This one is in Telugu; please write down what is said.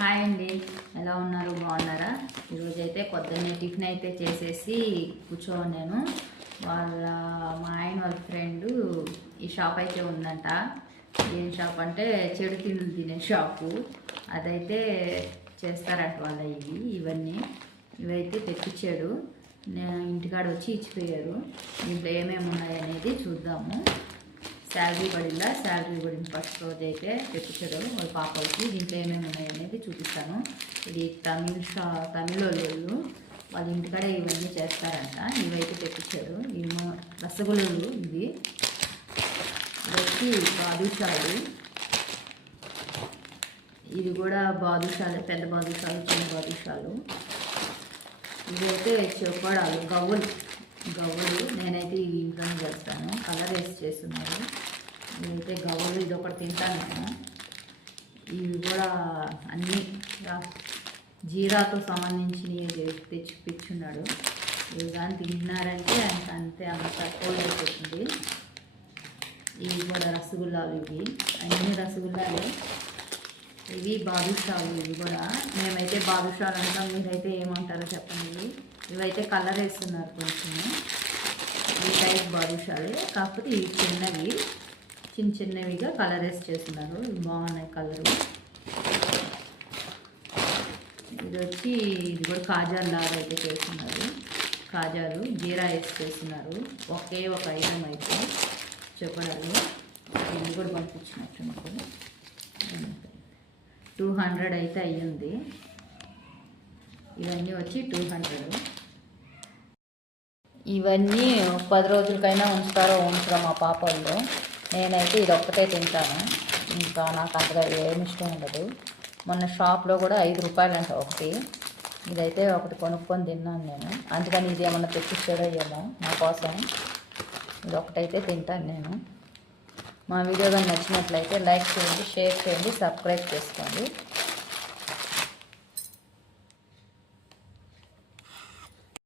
హాయ్ అండి, ఎలా ఉన్నారు? బాగున్నారా? ఈరోజు అయితే పొద్దున్నే టిఫిన్ అయితే చేసేసి కూర్చోన్నాను. మా ఆయన వాళ్ళ ఫ్రెండ్ ఈ షాప్ అయితే ఉందంట. ఏం షాప్ అంటే చెడు తిండి తినే షాపు. అదైతే చేస్తారంట వాళ్ళ ఇవైతే తెప్పించాడు. ఇంటికాడ వచ్చి ఇచ్చిపోయారు. దీంట్లో ఏమేమి ఉన్నాయనేది చూద్దాము. శాలరీ పడిన ఫస్ట్ రోజు అయితే తెప్పించాడు వాళ్ళ పాపలకి. దీంట్లో ఏమేమి ఉన్నాయనేది చూపిస్తాను. ఇది తమిళ వాళ్ళు వాళ్ళ ఇంటికాడే ఇవన్నీ చేస్తారంట. ఇవైతే తెప్పించాడు. ఇవేమో రసగుల్లలు. ఇది వచ్చి బాదుషాలు. ఇది కూడా బాదుషాలు, పెద్ద బాదుషాలు, చిన్న బాదుషాలు. ఇవైతే చెప్పడాలు గవ్వలు. నేనైతే ఈ ఇంట్లోనే చేస్తాను. కలర్ వేసి చేస్తున్నారు. ఇవైతే గవ్వలు. ఇది ఒకటి తింటాను నేను. ఇవి కూడా అన్నీ జీరాతో సంబంధించినవి తెచ్చిపిచ్చున్నాడు. ఇవి కానీ తింటున్నారంటే అంతే అంత తక్కువ అయిపోతుంది. ఇవి కూడా రసగుల్లాలు. ఇవి అన్ని రసగుల్లాలే. ఇవి బాదుషాలు. ఇవి కూడా మేమైతే బాదుషాలు అంటాం, మీరైతే ఏమంటారో చెప్పండి. ఇవైతే కలర్ వేస్తున్నారు కొంచెం. ఈ టైప్ బాదుషాలే, కాకపోతే ఇవి చిన్నవిగా కలర్ వేసి చేస్తున్నారు. ఇవి బాగున్నాయి కలరు. ఇది కూడా కాజాలు లాగా అయితే చేస్తున్నారు. కాజాలు జీరా వేసి చేస్తున్నారు. ఒకే ఒక ఐటమ్ అయితే చెప్పడాలు. ఇది కూడా పంపించినట్టు 200 అయితే అయ్యింది. ఇవన్నీ వచ్చి 200. ఇవన్నీ 10 రోజులకైనా ఉంచరా మా పాపల్లో. నేనైతే ఇది ఒక్కటే తింటాను. ఇంకా నాకు అంతగా ఏమి ఇష్టం ఉండదు. మొన్న షాప్లో కూడా 5 రూపాయలు అంట ఒకటి. ఇదైతే ఒకటి కొనుక్కొని తిన్నాను నేను. అందుకని ఇది ఏమన్నా తెప్పించాడో ఏమో నా కోసం. ఇది ఒకటైతే తింటాను నేను. మా వీడియో కానీ నచ్చినట్లయితే లైక్ చేయండి, షేర్ చేయండి, సబ్స్క్రైబ్ చేసుకోండి.